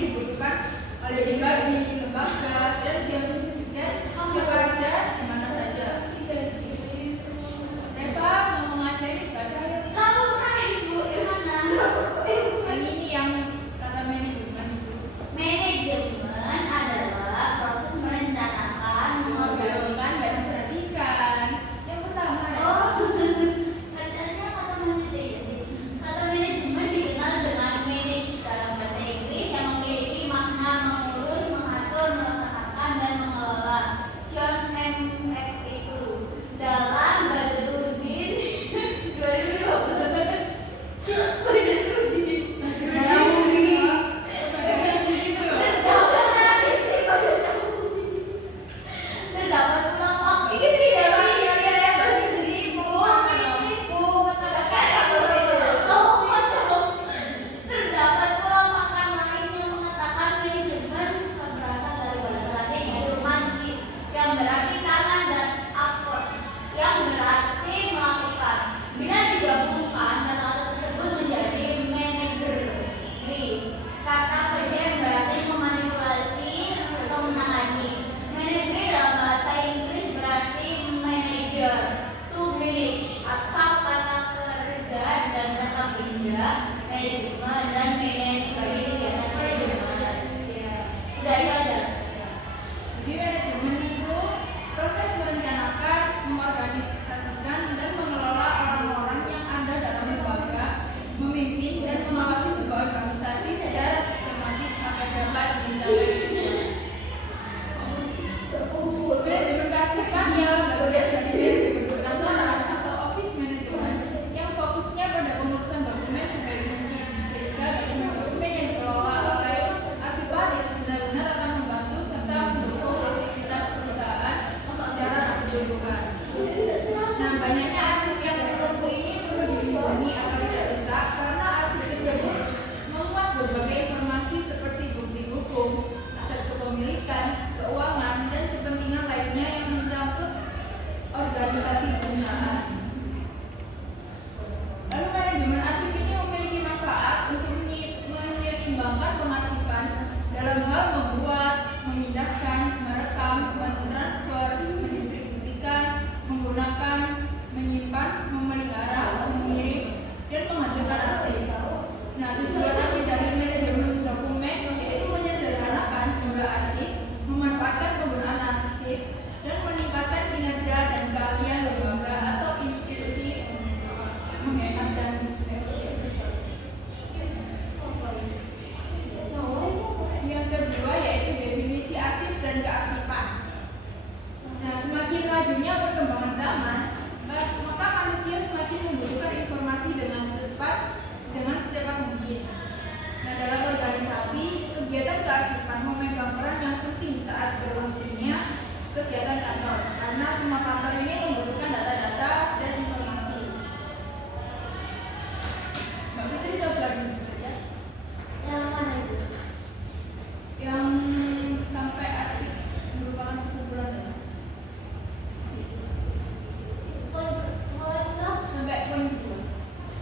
dibutuhkan oleh pribadi, lembaga, dan siapa aja di mana saja. Eva mau mengajarin baca ya? Tahu ibu gimana? Yang ini yang kata manajemen itu. Manajemen adalah proses merencanakan, Mengorganisasikan dan memperhatikan. Yang pertama Katanya kata manajemen sih. Kata manajemen dikenal dengan manage dalam bahasa Inggris yang memiliki makna mengurus, mengatur, melaksanakan, dan mengelola. John M. itu dalam Badrudin 2015. Terdapat kelompok terdapat kelompokan lain yang mengatakan manajemen berasal dari bahasa Latin yaitu mantis yang berarti tangan dan akor yang berarti melakukan. Bila digabungkan kata tersebut menjadi manageri, kata kerja yang berarti memanipulasi atau menangani. Manageri dalam bahasa Inggris berarti manager, to manage, atau kata kerja dan kata kerja manajemen dan manage sebagai kegiatan manajemen. Udah itu aja. Jadi manajemen itu proses merencanakan, mengorganisasikan, dan mengelola orang-orang yang ada dalam lembaga, memimpin dan mengawasi sebuah organisasi secara sistematis agar dapat mencapai tujuan. Manajemen keasipan ialah bagian dari manajemen perkantoran atau office management yang fokusnya pada pengurusan dokumen sebaik mungkin, sehingga dokumen-dokumen yang dikelola oleh arsiparis benar-benar akan membantu serta mendukung aktivitas perusahaan secara keseluruhan. Nah, banyaknya arsip yang terkumpul ini perlu dilindungi agar tidak rusak karena arsip tersebut memuat berbagai informasi seperti bukti hukum, aset kepemilikan, keuangan, dan kepentingan lainnya yang menyangkut organisasi perusahaan. Lalu manajemen arsip ini memiliki manfaat untuk menyeimbangkan pengarsipan dalam hal membuat, memindahkan, merekam, mentransfer, mendistribusikan, menggunakan, menyimpan, memelihara, mengirim, dan menghasilkan arsip. Nah, tujuan akhir dari manajemen dokumen yaitu menyederhanakan jumlah arsip, memanfaatkan penggunaan arsip, dan meningkatkan kinerja dan keahlian lembaga atau institusi, menghemat dan efisiensi. Yang kedua yaitu definisi arsip dan kearsipan. Nah, semakin majunya perkembangan zaman, maka manusia semakin membutuhkan informasi dengan secepat mungkin. Nah, dalam organisasi, kegiatan kearsipan memegang peran yang penting saat berlangsungnya kegiatan kantor, karena semua kantor ini membutuhkan data-data dan informasi. Mbak Fitri tahu lagi aja? Yang mana itu? Yang sampai arsip merupakan sekumpulan data. Sampai poin kedua.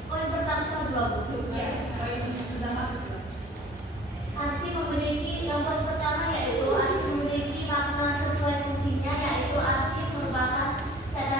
Poin pertama sama 20. Ya, poin pertama. Arsip memiliki yang poin pertama yaitu arsip memiliki makna sesuai fungsinya, yaitu arsip merupakan data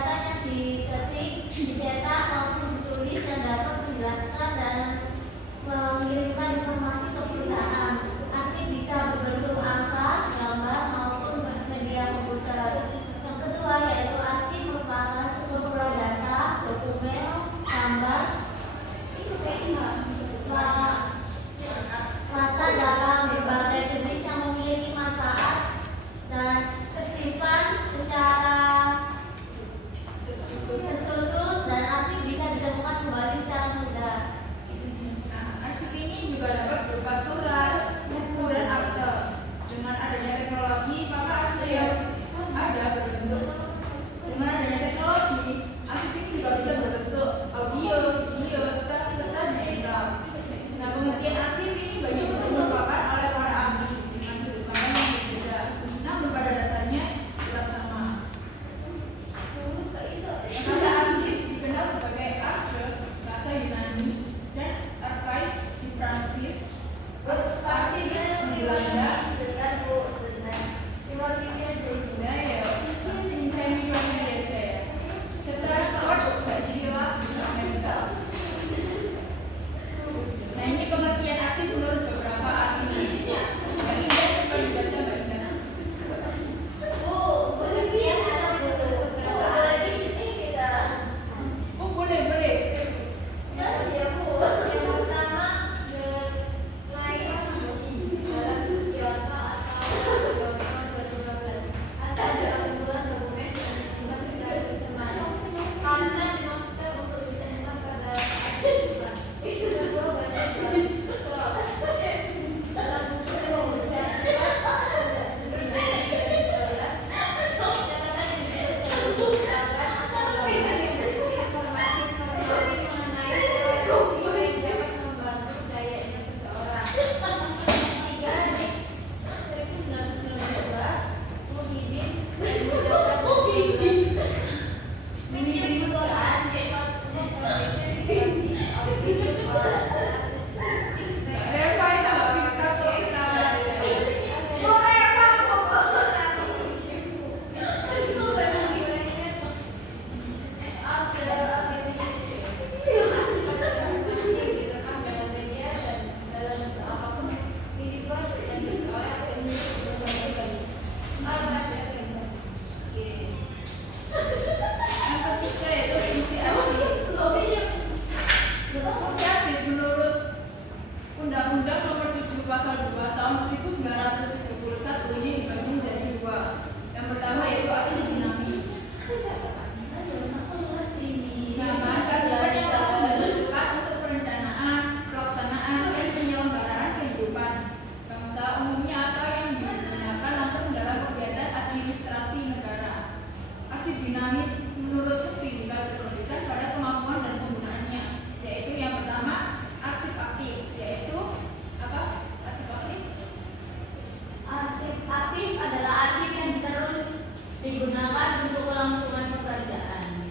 digunakan untuk kelangsungan pekerjaan.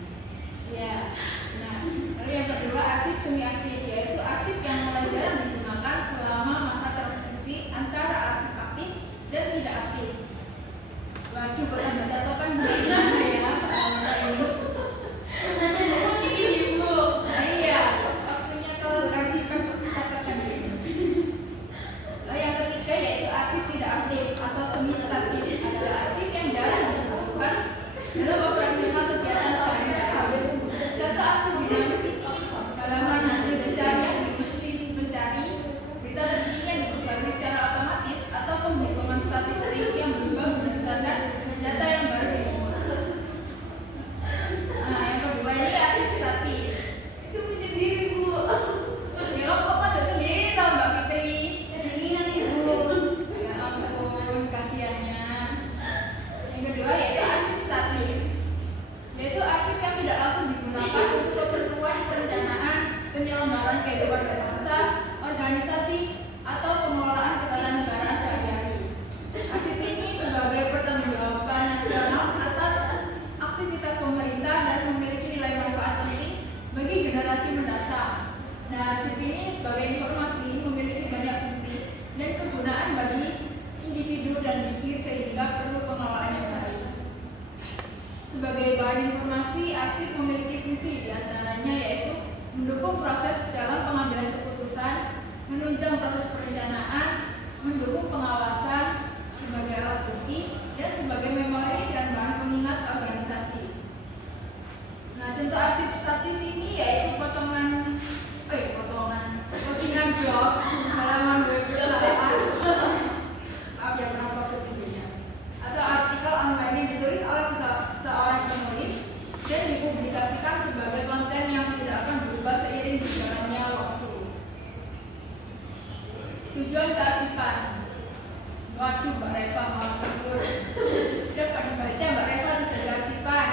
Ya. Nah, lalu yang kedua arsip semi aktif, yaitu arsip yang mulai jarang digunakan selama masa transisi antara arsip aktif dan tidak aktif. Waduh, kok tambah jatuhkan gimana ya masa ini? Nanti buku ini ibu. Nah iya, waktunya kelas arsipan katakan ini. Lalu yang ketiga yaitu arsip tidak aktif atau semi statis, adalah arsip yang jarang dibutuhkan dalam operasional kegiatan sehari-hari. Serta arsip dinamis ini halaman hasil pencarian di mesin pencari berita terkini yang dikembali secara otomatis atau penghitungan statistik yang berubah berdasarkan data yang baru diinput. Nah, yang kedua ini arsip statis. Itu menyendiri bu. Ya kok maju sendiri tau Mbak Fitri? Kedinginan ibu. Ya ampun, kasihannya. Yang kedua yaitu arsip statis, yaitu arsip yang tidak langsung digunakan untuk keperluan perencanaan, penyelenggaraan kehidupan berbangsa, organisasi, atau pengelolaan ketatanegaraan sehari-hari. Arsip ini sebagai pertanggungjawaban nasional atas aktivitas pemerintah dan memiliki nilai manfaat penting bagi generasi mendatang. Nah, arsip ini sebagai informasi memiliki banyak fungsi dan kegunaan bagi individu dan bisnis sehingga perlu pengelolaan yang baik. Sebagai bahan informasi, arsip memiliki fungsi diantaranya yaitu mendukung proses dalam pengambilan keputusan, menunjang proses perencanaan, mendukung pengawasan sebagai alat bukti, dan sebagai memori dan bahan pengingat organisasi. Nah, contoh arsip statis ini yaitu postingan blog, halaman web maaf ya kurang fokus videonya, atau artikel online yang ditulis oleh seorang penulis dan dipublikasikan sebagai konten yang tidak akan berubah seiring berjalannya waktu. Tujuan kearsipan. Waduh, Mbak Reva maaf betul. Coba dibaca Mbak Reva tujuan kearsipan.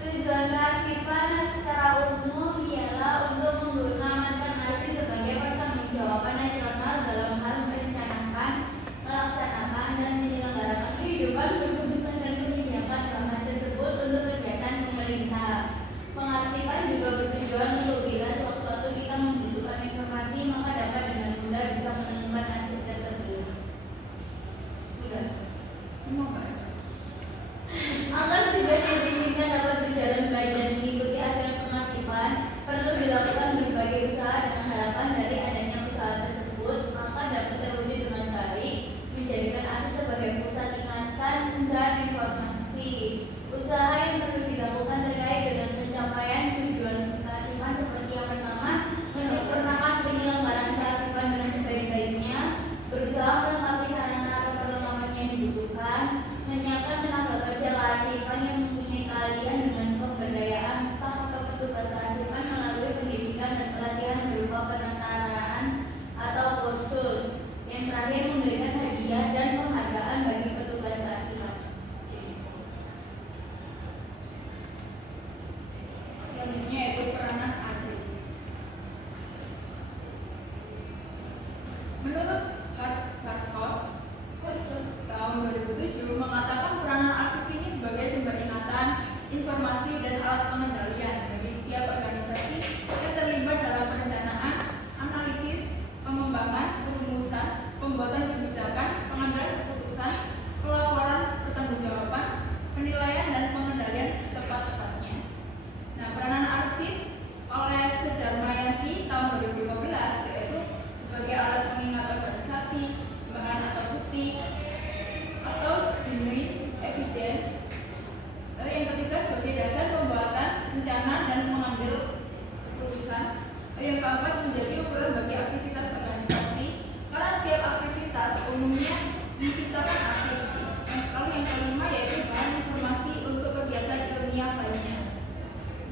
Tujuan kearsipan secara umum ialah untuk mengamankan arsip sebagai pertanggungjawaban nasional dalam hal merencanakan, melaksanakan, dan menyelenggarakan kehidupan berbangsa dan menyediakan bahan tersebut untuk kegiatan pemerintah. Pengarsipan juga bertujuan untuk bila sewaktu-waktu kita membutuhkan informasi maka dapat dengan mudah bisa menemukan arsip tersebut. Udah. Semua Mbak Reva. Agar tujuan yang diinginkan dapat berjalan baik dan mengikuti aturan pengarsipan, perlu dilakukan berbagai usaha dengan harapan dari adanya usaha tersebut maka dapat terwujud dengan baik, menjadikan arsip sebagai pusat ingatan dan informasi. Usaha yang perlu dilakukan terkait dengan pencapaian tujuan kearsipan seperti yang pertama, menyempurnakan penyelenggaraan kearsipan dengan sebaik-baiknya, berusaha melengkapi sarana atau perlengkapan yang dibutuhkan, menyiapkan tenaga kerja kearsipan yang mempunyai keahlian dengan pemberdayaan staf atau petugas kearsipan melalui pendidikan dan pelatihan berupa penetaraan atau kursus. Yang terakhir, memberikan hadiah dan penghargaan bagi petugas kearsipan. Selanjutnya yaitu peranan arsip. Menurut Hartos tahun 2007 mengatakan peranan arsip ini sebagai sumber ingatan, informasi, dan alat pengendalian bagi setiap organisasi yang terlibat dalam perencanaan, analisis, pengembangan, perumusan, pembuatan kebijakan, pengambilan keputusan, pelaporan pertanggungjawaban, penilaian, dan pengendalian setepat-tepatnya. Nah, peranan arsip oleh Sedarmayanti tahun 2015 yaitu sebagai alat pengingat organisasi, bahan atau bukti, atau genuine evidence. Lalu yang ketiga sebagai dasar pembuatan rencana dan mengambil keputusan. Lalu yang keempat menjadi ukuran bagi aktivitas organisasi karena setiap aktivitas umumnya menciptakan arsip. Lalu yang kelima yaitu bahan informasi untuk kegiatan ilmiah lainnya.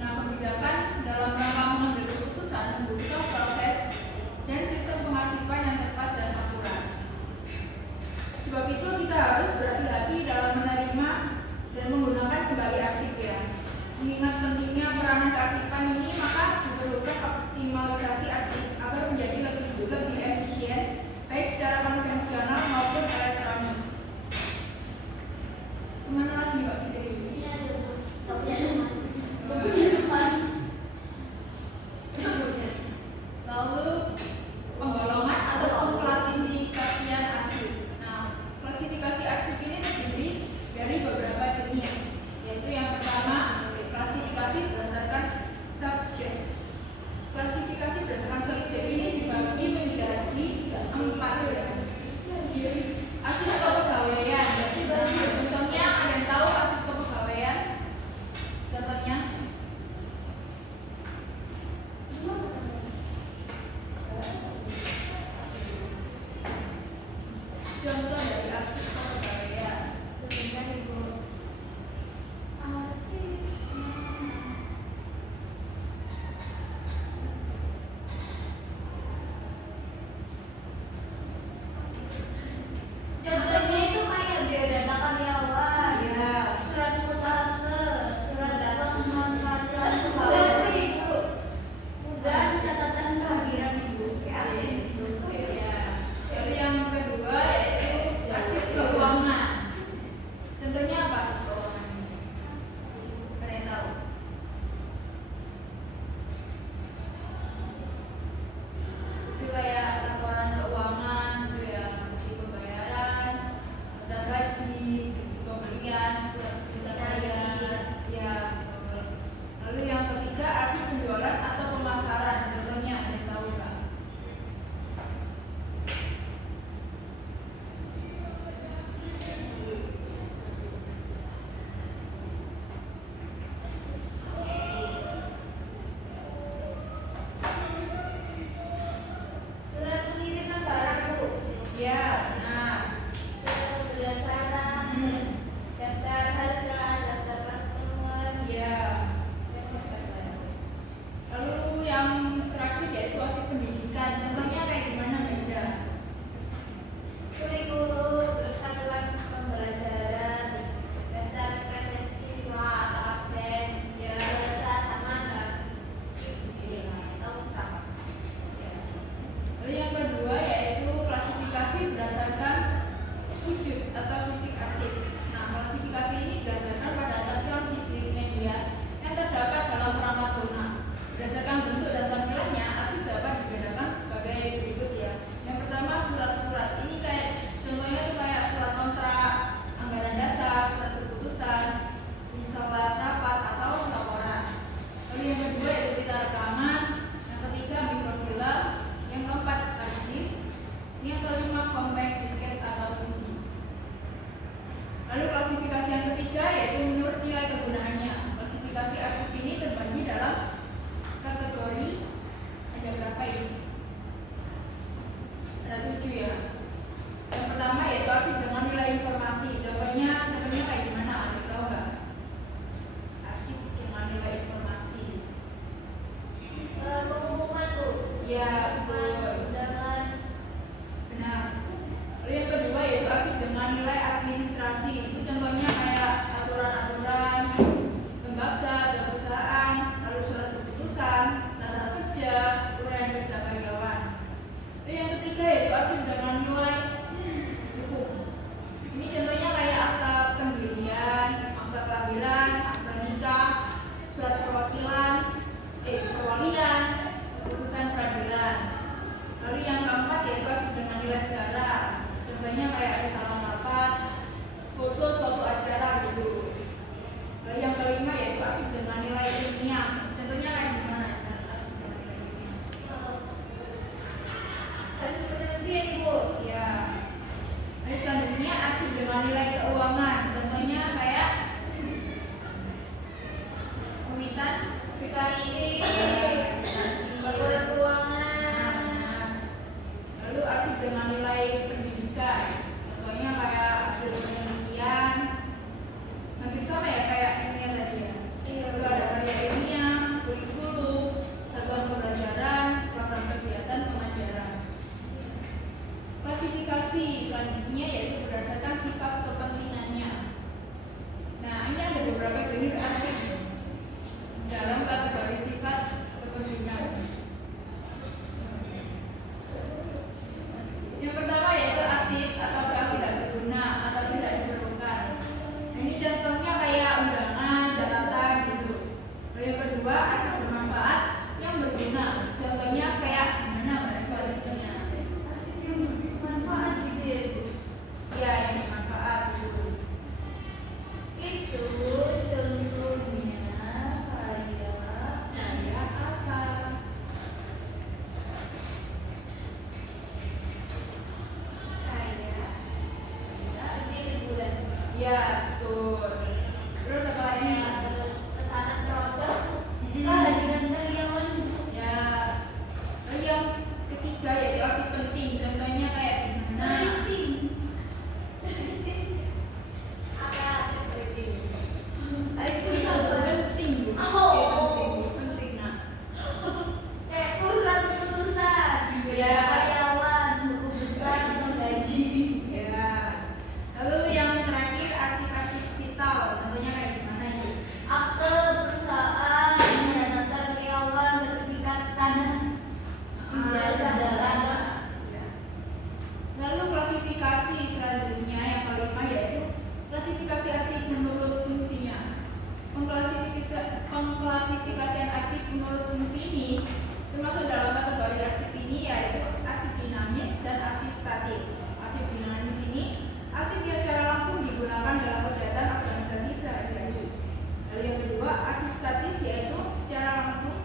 Nah, kebijakan dalam rangka mengambil keputusan membutuhkan proses dan sistem pengarsipan yang tepat dan akurat. Sebab itu kita harus berhati-hati dalam menerima dan menggunakan kembali arsip ya. Mengingat pentingnya peranan kearsipan ini, maka diperlukan optimalisasi arsip agar menjadi lebih efisien baik secara konvensional maupun elektronik. Kemana lagi Pak Fitri? Klasifikasi arsip ini terdiri dari beberapa jenis, yaitu yang pertama, klasifikasi berdasarkan subjek. Klasifikasi berdasarkan subjek ini dibagi menjadi 4 ya. Arsip kepegawaian. Contohnya, ada yang tahu arsip kepegawaian? Contohnya? Contoh dari arsip kepegawaian. Sebentar Ibu. Contohnya itu kayak biodata karyawan, Ya. surat mutase, surat pengangkatan Surat pegawai Ibu, dan catatan kehadiran Ibu. Ya, itu. Ya. Lalu yang kedua yaitu arsip keuangan. Iya, betul. Terus apa lagi? Terus kesana produk Hmm. kehadiran karyawan. Ya, lalu yang ketiga yaitu arsip penting. Contohnya kayak gimana? Rating. Apa seperti ini? Itu penting, Bu. Oh. Penting, nah. Kayak keputusan Iya. karyawan, buku besar, gaji. Ya. Lalu yang terakhir arsip-arsip vital. Contohnya kayak gimana itu? Akte perusahaan, data karyawan, sertifikat tanah, ijazah jalan. Ya. Lalu klasifikasi selanjutnya yang kelima yaitu klasifikasi arsip menurut fungsinya. Pengklasifikasian arsip menurut fungsi ini termasuk dalam kategori arsip ini yaitu arsip dinamis dan arsip statis. Arsip dinamis ini arsip yang secara langsung digunakan dalam kegiatan organisasi sehari-hari. Lalu yang kedua arsip statis yaitu secara langsung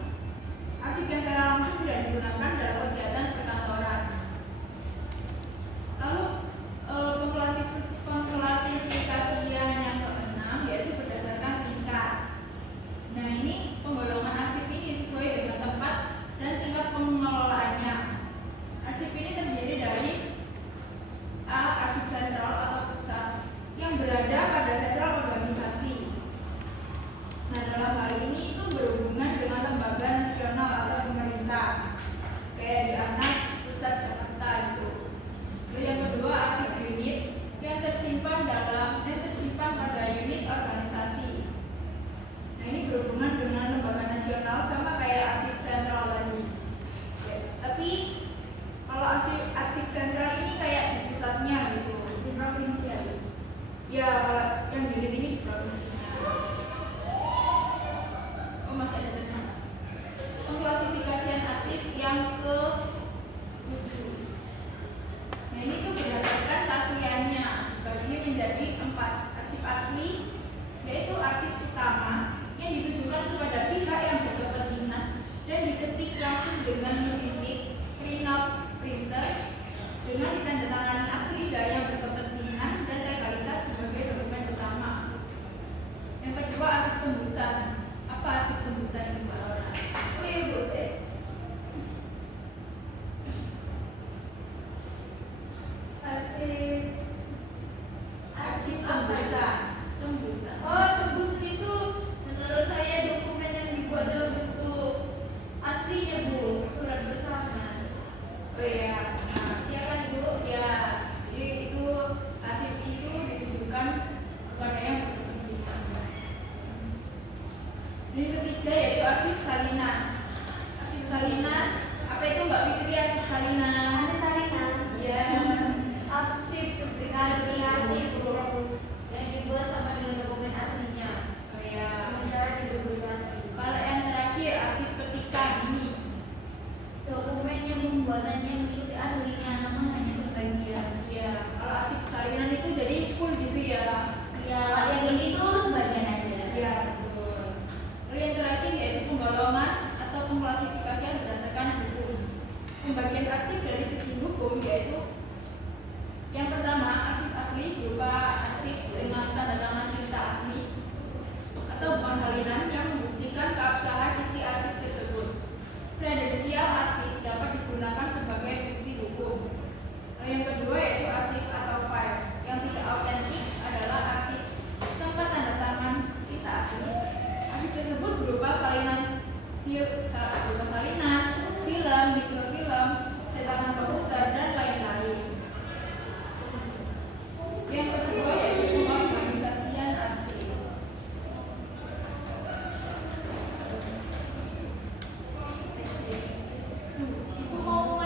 arsip yang secara langsung tidak digunakan dalam kegiatan perkantoran. Lalu pengklasifikasian yang keenam yaitu berdasarkan tingkat. Nah ini penggolongan arsip ini sesuai dengan tempat dan tingkat pengelolaannya. Arsip ini terdiri dari A. Arsip sentral atau pusat yang berada pada sentral organisasi. Nah dalam hal ini itu berhubungan dengan lembaga nasional atau pemerintah kayak di Anas Pusat Jakarta itu. Lalu yang kedua arsip unit yang tersimpan pada unit organisasi. Nah ini berhubungan dengan lembaga nasional sama kayak arsip sentral tadi. Ya, tapi kalau arsip sentral ini kayak di pusatnya gitu, di provinsi aja. Ya kalau yang unit ini di provinsinya. Oh masih ada ternyata. Pengklasifikasian arsip yang ke-7. Nah ini tuh berdasarkan keasliannya dibagi menjadi 4 arsip asli yaitu arsip utama yang ditujukan kepada pihak yang berkepentingan dan diketik langsung dengan mesin tip, printer dengan ditandatangani asli dari yang berkepentingan dan legalitas sebagai dokumen utama. Yang kedua arsip tembusan. Apa arsip tembusan itu Mbak Laura? Oh iya Bu, Arsip apa itu? tembusan. Oh, tembusan itu menurut saya dokumen yang dibuat dalam bentuk aslinya Bu, surat bersama. Oh iya. Nah, Iya kan Bu? ya, jadi itu arsip itu ditujukan kepada yang berkepentingan. Yang ketiga yaitu arsip salinan. Arsip salinan, apa itu Mbak Fitri arsip salinan? Arsip salinan. Iya. Arsip duplikasi Bu, yang dibuat sama dengan dokumen aslinya. Oh iya. Dengan cara diduplikasi. Kalau yang terakhir arsip petikan ini. Dokumen yang pembuatannya mengikuti aslinya, namun hanya sebagian. Iya. Kalau arsip salinan itu jadi full gitu ya. Ya, yang ini tuh sebagian aja. Iya betul. Lalu yang terakhir yaitu penggolongan atau pengklasifikasian berdasarkan hukum. Pembagian arsip dari segi hukum yaitu yang pertama arsip asli berupa arsip dengan tanda tangan tinta asli atau bukan salinan yang membuktikan keabsahan isi arsip tersebut. Kredensial arsip dapat digunakan sebagai bukti hukum. Lalu yang kedua yaitu arsip atau file. Yang tidak autentik adalah arsip tanpa tanda tangan tinta asli. Arsip tersebut berupa salinan, film, mikrofilm, cetakan komputer dan lain-lain. Yang kedua yaitu pengorganisasian arsip. Ibu mau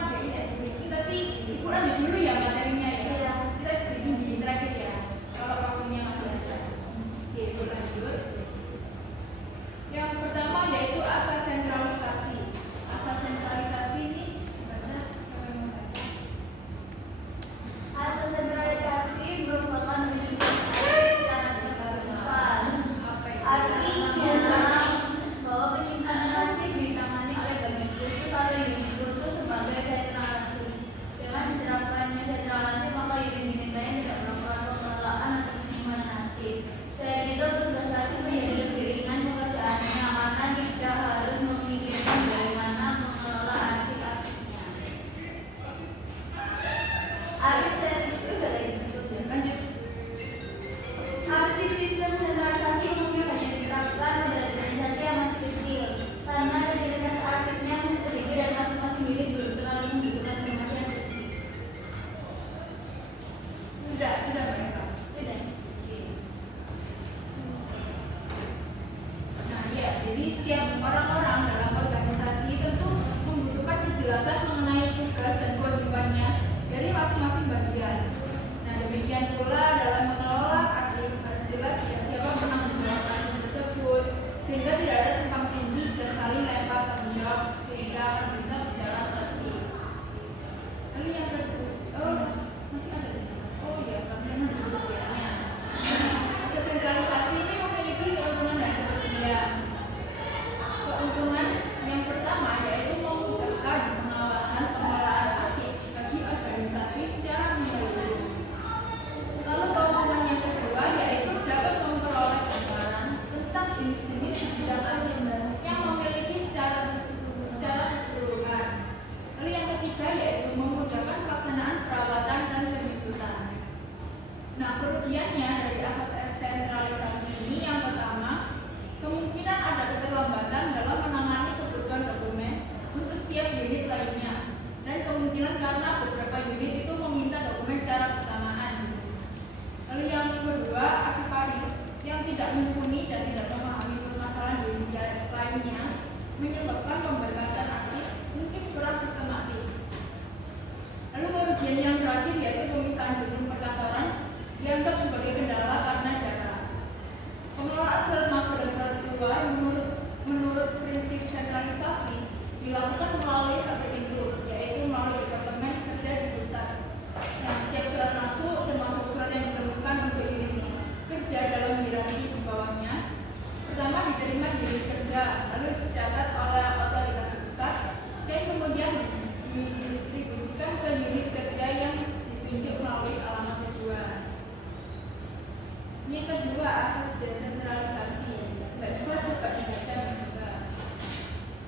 kerugiannya dari asas sentralisasi ini yang pertama, kemungkinan ada keterlambatan dalam menangani kebutuhan dokumen untuk setiap unit lainnya, dan kemungkinan karena beberapa unit itu meminta dokumen secara bersamaan. Lalu yang kedua, arsiparis yang tidak mumpuni dan tidak memahami permasalahan unit lainnya menyebabkan pemberkasan arsip mungkin kurang sistematik. Lalu kerugian yang terakhir yaitu pemisahan gedung perkantoran dianggap sebagai kendala karena jarak. Pengelolaan surat masuk dan surat keluar menurut prinsip sentralisasi dilakukan melalui satu pintu, yaitu melalui Departemen Kerja di pusat. Nah, setiap surat masuk termasuk surat yang ditemukan untuk unit kerja dalam hierarki di bawahnya. Pertama diterima di unit kerja, lalu dicatat oleh otoritas pusat, dan kemudian didistribusikan ke unit kerja yang ditunjuk melalui alamat tujuan. Yang kedua, asas desentralisasi. Mbak Dua coba dibaca juga.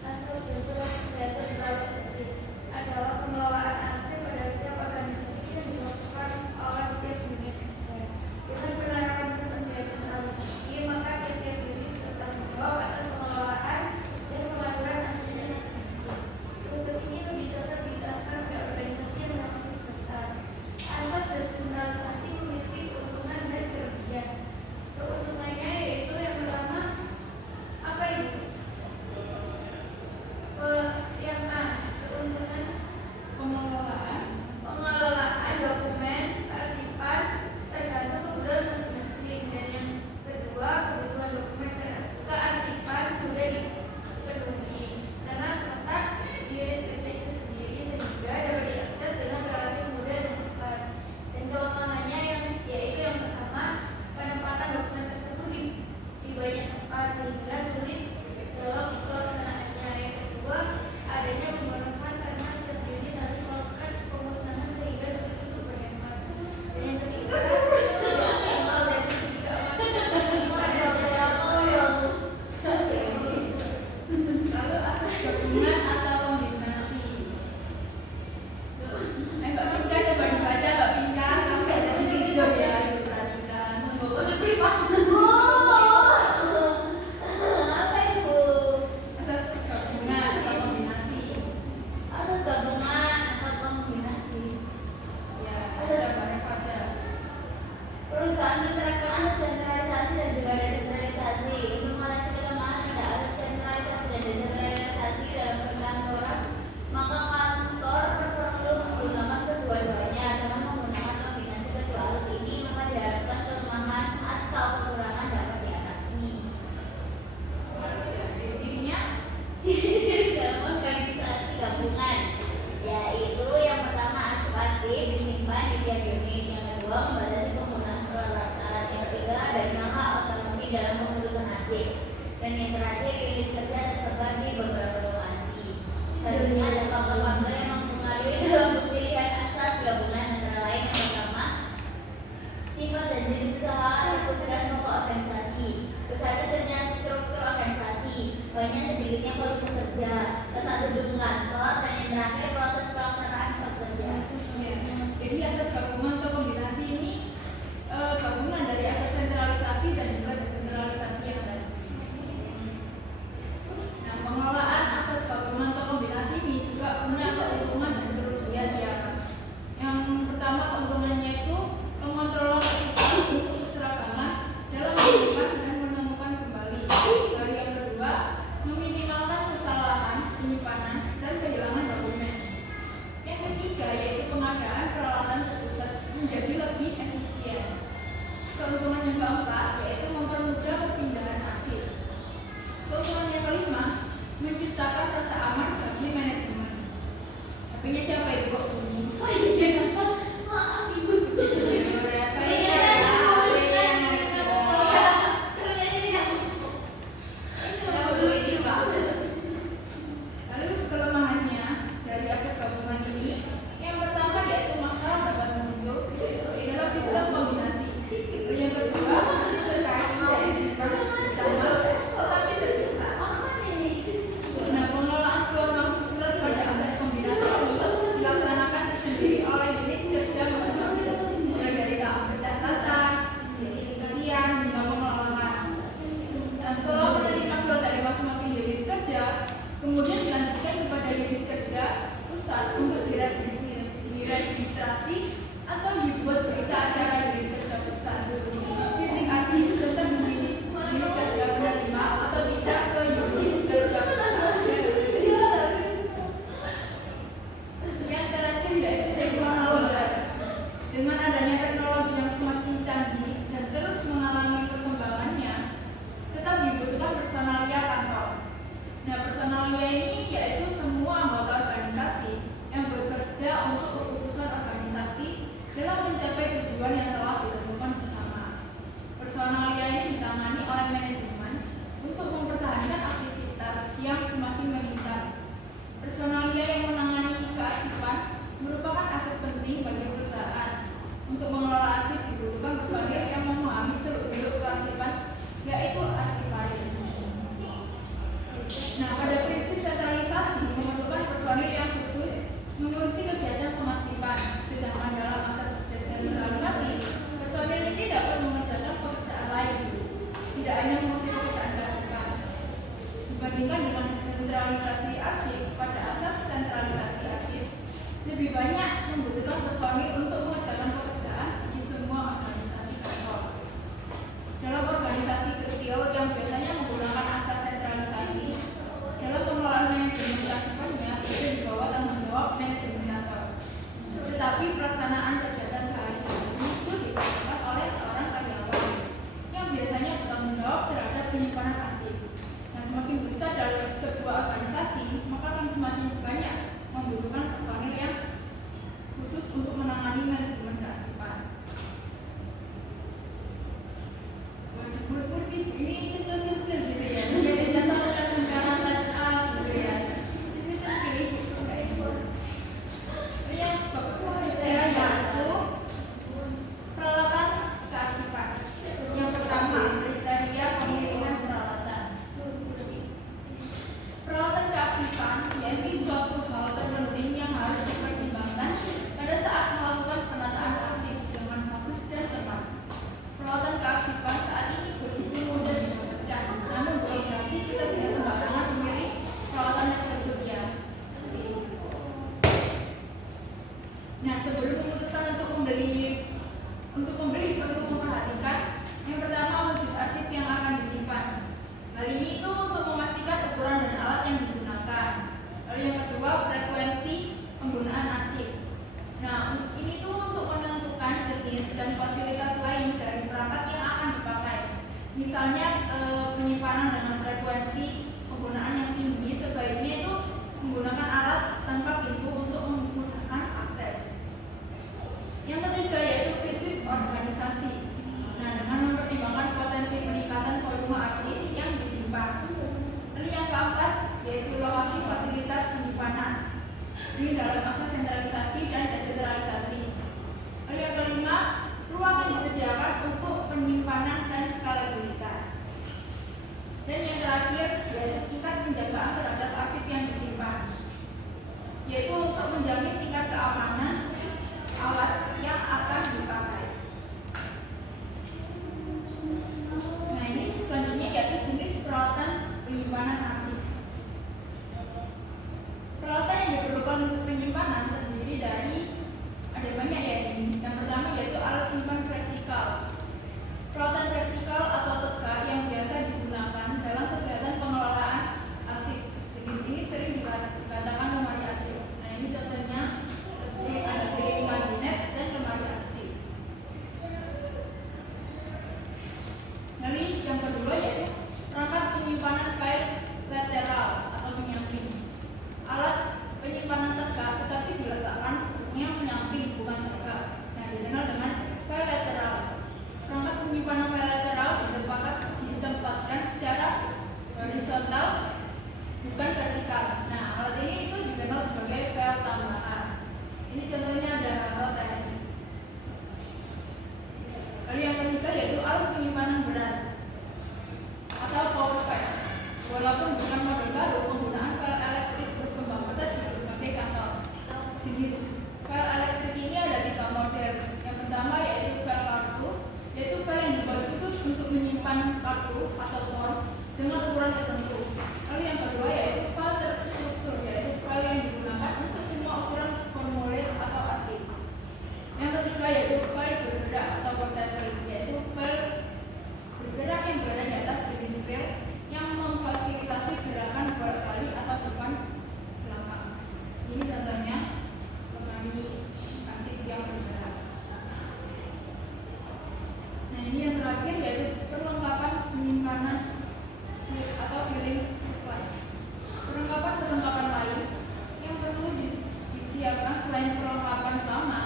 Asas desentralisasi adalah pengelolaan arsip pada setiap organisasi yang dilakukan oleh setiap unit kerja. Dengan penerapan sistem desentralisasi, maka tiap unit bertanggung jawab atas pengelolaan dan pengaturan arsipnya masing-masing. Sistem ini lebih cocok diterapkan pada organisasi yang relatif besar. Asas desentralisasi memiliki keuntungan dan kerugian. Keuntungannya yaitu yang pertama, apa itu? Yang A, keuntungan pengelolaan dokumen kearsipan tergantung kebutuhan masing-masing, dan yang kedua, kebutuhan dokumen kearsipan mudah dipenuhi karena terletak di unit kerja itu sendiri sehingga dapat diakses dengan relatif mudah dan cepat. Dan kelemahannya yaitu yang pertama, penempatan dokumen tersebut di banyak tempat sehingga sulit dalam pelaksanaannya. Yang kedua, adanya pemborosan karena setiap unit harus melakukan pemusnahan sehingga sulit untuk berhemat. Dan yang ketiga, optimal dan segi keamanan pada operasi. Lalu asas gabungan atau kombinasi. Mbak Pinka coba dibaca, Mbak Pinka. Kamu ada di video ya, diperhatikan. Apa itu? Asas gabungan atau kombinasi. Asas gabungan atau kombinasi. Ya, ada banyak aja. Perusahaan menerapkan asas sentralisasi dan juga desentralisasi untuk mengatasi kelemahan pada asas sentralisasi dan desentralisasi dalam perkantoran. Maka kantor perlu menggunakan kedua-duanya dengan menggunakan kombinasi kedua asas ini, maka diharapkan kelemahan atau kekurangan dapat diatasi. Ciri-cirinya Ciri dalam organisasi gabungan yaitu yang pertama, arsip disimpan di tiap unit. Yang kedua, membatasi penggunaan peralatan. Yang ketiga, adanya hak otonomi dalam pengurusan arsip. Dan yang terakhir, unit kerja tersebar di beberapa lokasi. Selanjutnya ada faktor-faktor yang mempengaruhi dalam pemilihan asas gabungan, antara lain yang pertama, sifat dan jenis usaha atau tugas pokok organisasi, besar-besarnya struktur organisasi, banyak sedikitnya volume kerja, letak gedung kantor, dan yang terakhir proses pelaksanaan kerja. ya. Jadi asas gabungan atau kombinasi ini gabungan dari asas sentralisasi dan juga desentralisasi yang ada. Nah, pengelolaan asas gabungan atau kombinasi ini juga punya keuntungan dan kerugian ya. Yang pertama, keuntungannya itu mengontrol keputusan untuk keseragaman dalam menyimpan dan menemukan kembali. Lalu yang kedua, meminimalkan kesalahan penyimpanan dan kehilangan dokumen. semakin banyak membutuhkan personil yang khusus untuk menangani manajemen kearsipan. Waduh, ini centil-centil gitu ya. Jadi ada jadwal tenggaran line up gitu ya. Centil-centil ibu suka itu. Ini yang istilahnya itu peralatan kearsipan. Yang pertama, kriteria pemilihan peralatan. Peralatan kearsipan yaitu suatu hal terpenting yang harus dipertimbangkan pada saat melakukan penataan arsip dengan bagus dan tepat. Peralatan kearsipan saat ini berisi mudah didapatkan, namun bukan berarti kita tidak sembarangan memilih peralatan yang tersedia. Nah, sebelum memutuskan untuk membeli perlu memperhatikan yang pertama wujud arsip yang akan disimpan. Hal ini itu untuk memastikan ukuran dan alat yang digunakan. Lalu yang kedua, frekuensi penggunaan arsip. Nah, ini tuh untuk menentukan jenis dan fasilitas lain dari perangkat yang akan dipakai. Misalnya penyimpanan dengan frekuensi penggunaan yang tinggi sebaiknya itu menggunakan alat tanpa pintu untuk menggunakan akses. Yang ketiga yaitu fisik organisasi. Nah, dengan mempertimbangkan potensi peningkatan volume arsip yang disimpan. Lalu yang keempat yaitu lokasi fasilitas penyimpanan. Ini dalam masa sentralisasi dan desentralisasi. Lalu yang kelima, ruang yang disediakan untuk penyimpanan dan skalabilitas. Dan yang terakhir yaitu tingkat penjagaan terhadap arsip yang disimpan, yaitu untuk menjamin tingkat keamanan alat yang akan dipakai. Nah, ini selanjutnya yaitu jenis peralatan penyimpanan arsip. Peralatan yang diperlukan untuk penyimpanan terdiri dari ada banyak ya ini. Yang pertama yaitu alat simpan vertikal. Peralatan vertikal atau tegak yang biasa digunakan dalam kegiatan pengelolaan arsip. Jenis ini sering dikatakan lemari arsip. Nah, ini contohnya ada piring kabinet dan lemari arsip. Lalu yang kedua yaitu perangkat penyimpanan file lateral atau menyamping. Alat penyimpanan tegak tetapi diletakkan yang menyamping bukan tegak. Nah, dikenal dengan file lateral. Perangkat penyimpanan file lateral ditempatkan secara horizontal bukan vertikal. Nah, alat ini itu dikenal sebagai file tambahan. Ini contohnya ada hotel. Lalu yang ketiga yaitu alat penyimpanan berat atau power file. Walaupun bukan model baru, penggunaan file elektrik berkembang pesat di berbagai kantor. Jenis file elektrik ini ada 3 model. Yang pertama yaitu file kartu, yaitu file yang dibuat khusus untuk menyimpan kartu atau form dengan ukuran tertentu. Lalu yang kedua yaitu file terstruktur, yaitu file yang digunakan untuk semua ukuran formulir atau arsip. Yang ketiga yaitu file bergerak atau portable, yaitu file bergerak yang berada di atas jenis file yang memfasilitasi gerakan bolak-balik atau depan belakang. Ini contohnya lemari arsip yang bergerak. Nah, ini yang terakhir yaitu perlengkapan penyimpanan atau filling supplies. Perlengkapan lain yang perlu disiapkan selain perlengkapan utama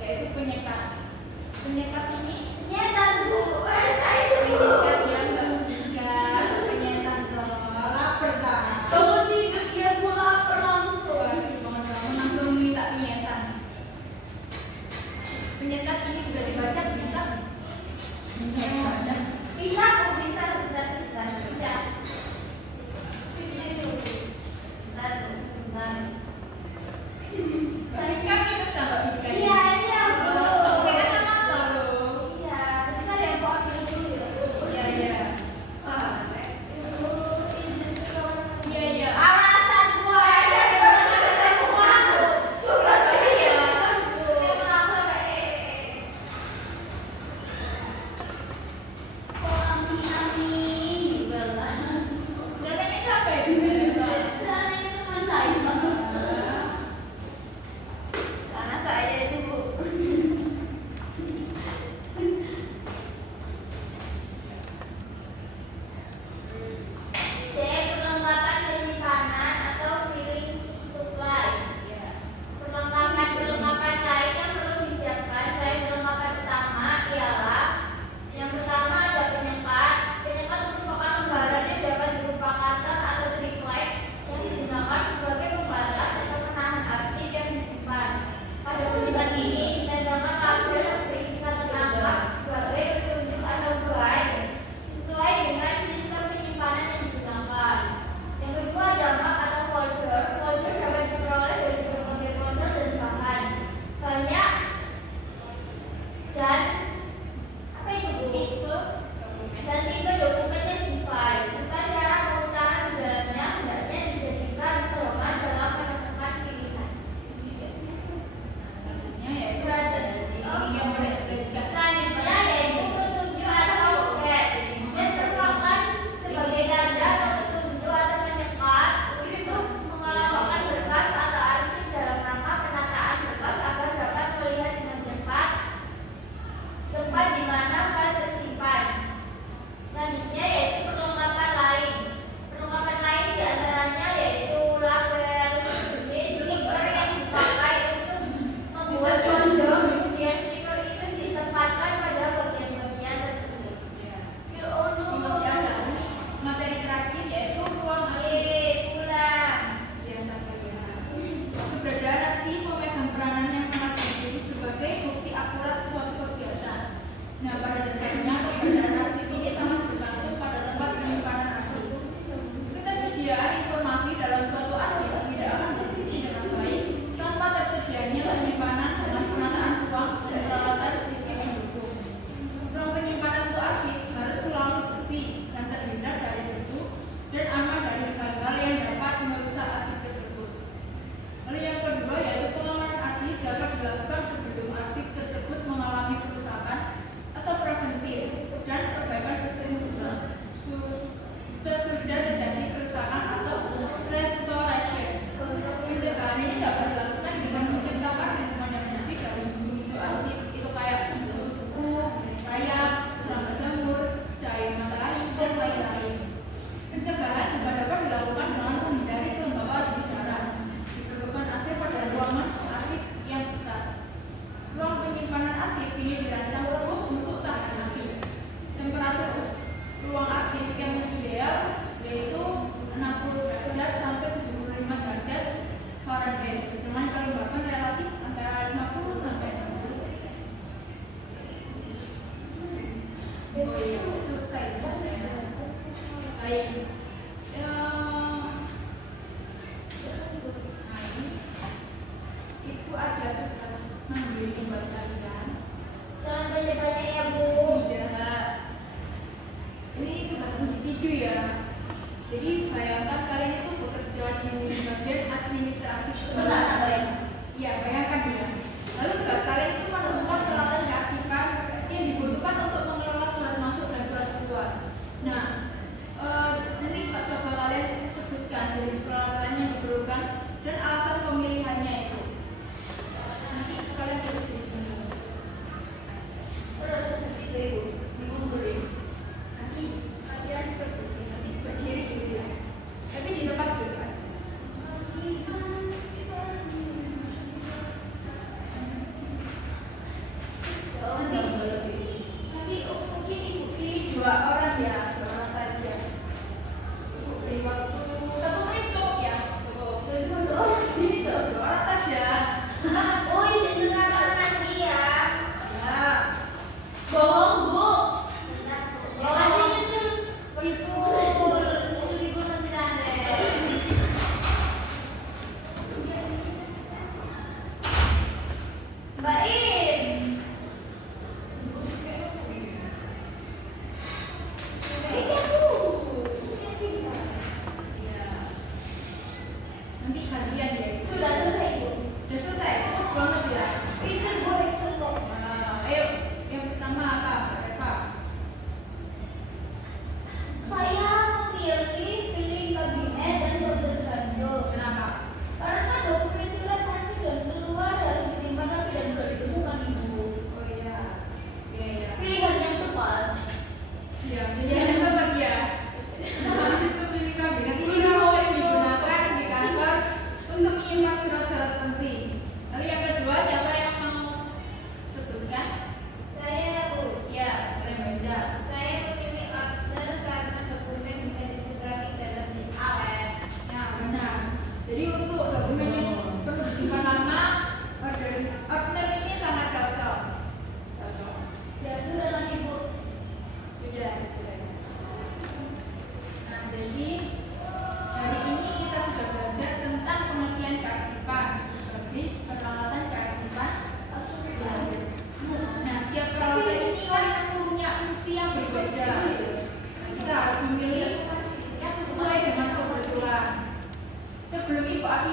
yaitu penyekat. Penyekat ini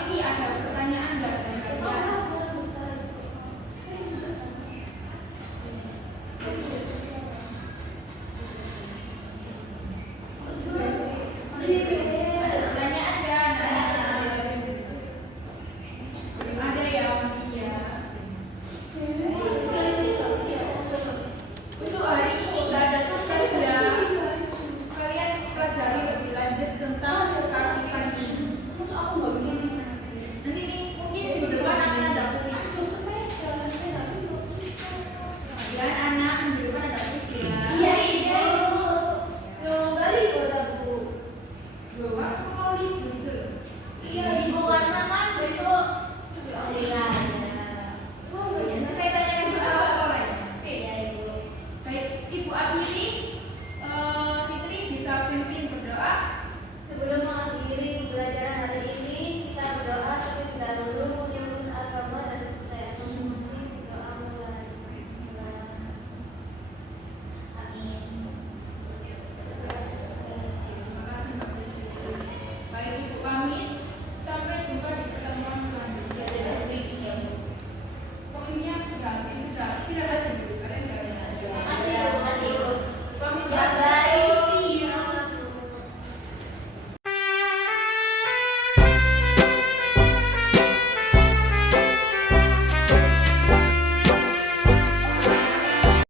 kiri ada